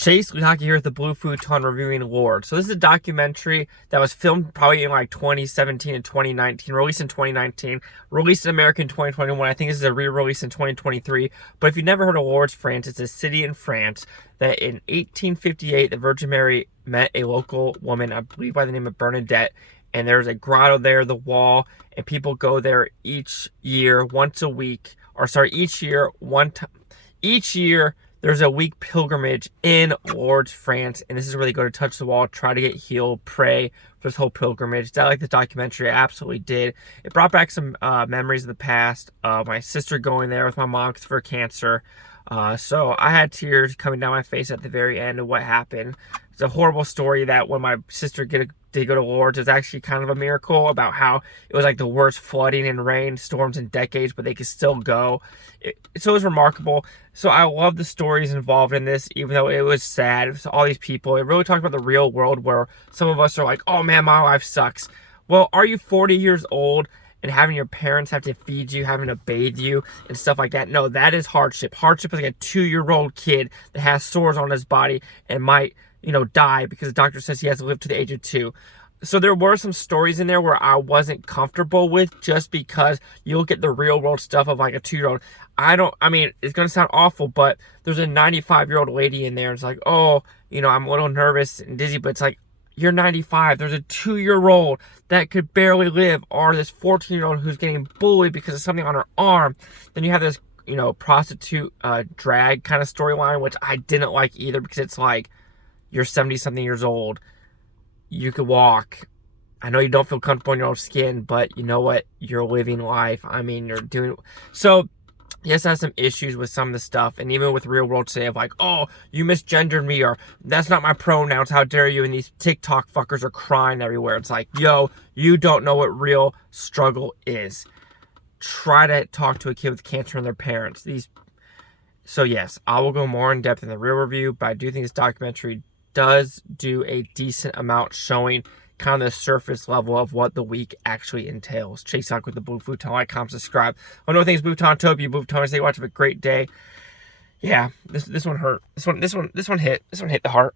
Chase Luhaki here at the Blue Futon reviewing Lourdes. So this is a documentary that was filmed probably in like 2017 and 2019, released in 2019, released in America in 2021. I think this is a re-release in 2023. But if you've never heard of Lourdes, France, it's a city in France that in 1858, the Virgin Mary met a local woman, I believe by the name of Bernadette. And there's a grotto there, the wall, and people go there each year, each year, there's a week pilgrimage in Lourdes, France, and this is where they go to touch the wall, try to get healed, pray for this whole pilgrimage. Did I like the documentary? I absolutely did. It brought back some memories of the past. My sister going there with my mom for cancer. So I had tears coming down my face at the very end of what happened. It's a horrible story that when my sister did go to Lourdes, it's actually kind of a miracle about how it was like the worst flooding and rain storms in decades, but they could still go. So it was remarkable. So I love the stories involved in this, even though it was sad. It was all these people. It really talked about the real world where some of us are like, oh man, my life sucks. Well, are you 40 years old and having your parents have to feed you, having to bathe you and stuff like that? No, that is hardship. Hardship is like a 2-year-old kid that has sores on his body and might, die because the doctor says he has to live to the age of 2. So there were some stories in there where I wasn't comfortable with, just because you look at the real world stuff of like a 2-year-old. It's going to sound awful, but there's a 95-year-old lady in there. And it's like, oh, I'm a little nervous and dizzy, but it's like, you're 95. There's a 2-year-old that could barely live, or this 14-year-old who's getting bullied because of something on her arm. Then you have this, prostitute drag kind of storyline, which I didn't like either, because it's like, you're 70-something years old. You could walk. I know you don't feel comfortable in your own skin, but you know what? You're living life. You're doing... So, yes, I have some issues with some of the stuff, and even with real world today of like, oh, you misgendered me, or that's not my pronouns, how dare you, and these TikTok fuckers are crying everywhere. It's like, yo, you don't know what real struggle is. Try to talk to a kid with cancer and their parents. So yes, I will go more in depth in the real review, but I do think this documentary does do a decent amount showing kind of the surface level of what the week actually entails. Chase Hawk with the Blue Futon. Like, comment, subscribe. I know things Bhutan, Toby, Bhutan. Say, watch. Have a great day. Yeah, this one hurt. This one hit. This one hit the heart.